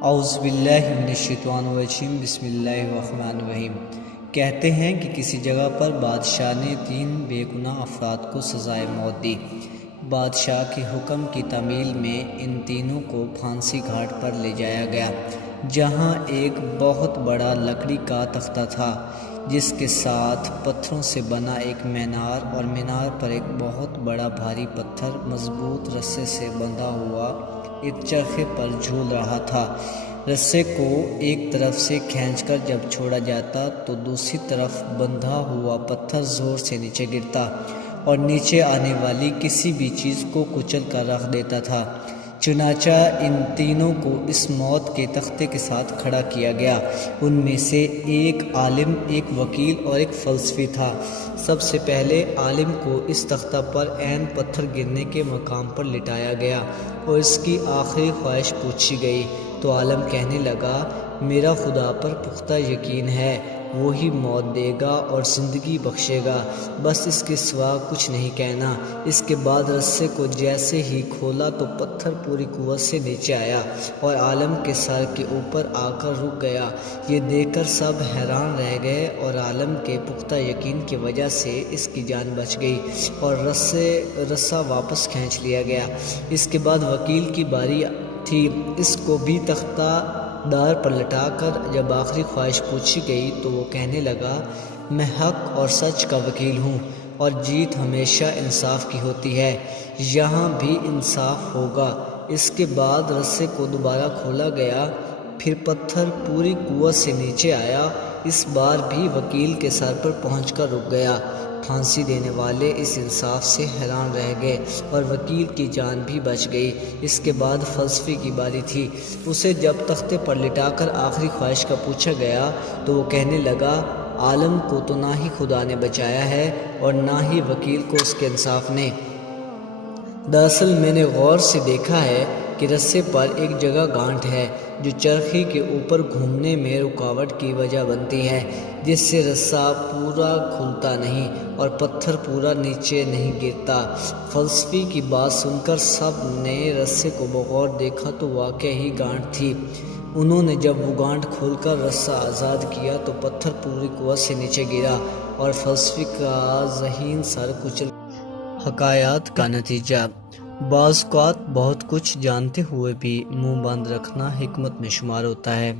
اعوذ باللہ من الشیطان الرجیم بسم اللہ الرحمن الرحیم۔ کہتے ہیں کہ کسی جگہ پر بادشاہ نے 3 بے گناہ افراد کو سزائے موت دی۔ بادشاہ کے حکم کی تعمیل میں ان تینوں کو پھانسی گھاٹ پر لے جایا گیا، جہاں ایک بہت بڑا لکڑی کا تختہ تھا، جس کے ساتھ پتھروں سے بنا ایک مینار، اور مینار پر ایک بہت بڑا بھاری پتھر مضبوط رسے سے بندھا ہوا ایک چرخے پر جھول رہا تھا۔ رسے کو ایک طرف سے کھینچ کر جب چھوڑا جاتا تو دوسری طرف بندھا ہوا پتھر زور سے نیچے گرتا اور نیچے آنے والی کسی بھی چیز کو کچل کر رکھ دیتا تھا۔ چنانچہ ان تینوں کو اس موت کے تختے کے ساتھ کھڑا کیا گیا۔ ان میں سے ایک عالم، ایک وکیل اور ایک فلسفی تھا۔ سب سے پہلے عالم کو اس تختہ پر عین پتھر گرنے کے مقام پر لٹایا گیا اور اس کی آخری خواہش پوچھی گئی تو عالم کہنے لگا، میرا خدا پر پختہ یقین ہے، وہی موت دے گا اور زندگی بخشے گا، بس اس کے سوا کچھ نہیں کہنا۔ اس کے بعد رسے کو جیسے ہی کھولا تو پتھر پوری قوت سے نیچے آیا اور عالم کے سر کے اوپر آ کر رک گیا۔ یہ دیکھ کر سب حیران رہ گئے اور عالم کے پختہ یقین کی وجہ سے اس کی جان بچ گئی اور رسا واپس کھینچ لیا گیا۔ اس کے بعد وکیل کی باری تھی۔ اس کو بھی تختہ دار پر لٹا کر جب آخری خواہش پوچھی گئی تو وہ کہنے لگا، میں حق اور سچ کا وکیل ہوں اور جیت ہمیشہ انصاف کی ہوتی ہے، یہاں بھی انصاف ہوگا۔ اس کے بعد رسے کو دوبارہ کھولا گیا، پھر پتھر پوری قوت سے نیچے آیا، اس بار بھی وکیل کے سر پر پہنچ کر رک گیا۔ پھانسی دینے والے اس انصاف سے حیران رہ گئے اور وکیل کی جان بھی بچ گئی۔ اس کے بعد فلسفی کی باری تھی۔ اسے جب تختے پر لٹا کر آخری خواہش کا پوچھا گیا تو وہ کہنے لگا، عالم کو تو نہ ہی خدا نے بچایا ہے اور نہ ہی وکیل کو اس کے انصاف نے۔ دراصل میں نے غور سے دیکھا ہے کہ رسے پر ایک جگہ گانٹھ ہے جو چرخی کے اوپر گھومنے میں رکاوٹ کی وجہ بنتی ہے، جس سے رسا پورا کھلتا نہیں اور پتھر پورا نیچے نہیں گرتا۔ فلسفی کی بات سن کر سب نے رسے کو بغور دیکھا تو واقعی ہی گانٹھ تھی۔ انہوں نے جب وہ گانٹھ کھول کر رسا آزاد کیا تو پتھر پوری قوت سے نیچے گرا اور فلسفی کا ذہین سر کچل۔ حکایات کا نتیجہ: بعض اوقات بہت کچھ جانتے ہوئے بھی منہ بند رکھنا حکمت میں شمار ہوتا ہے۔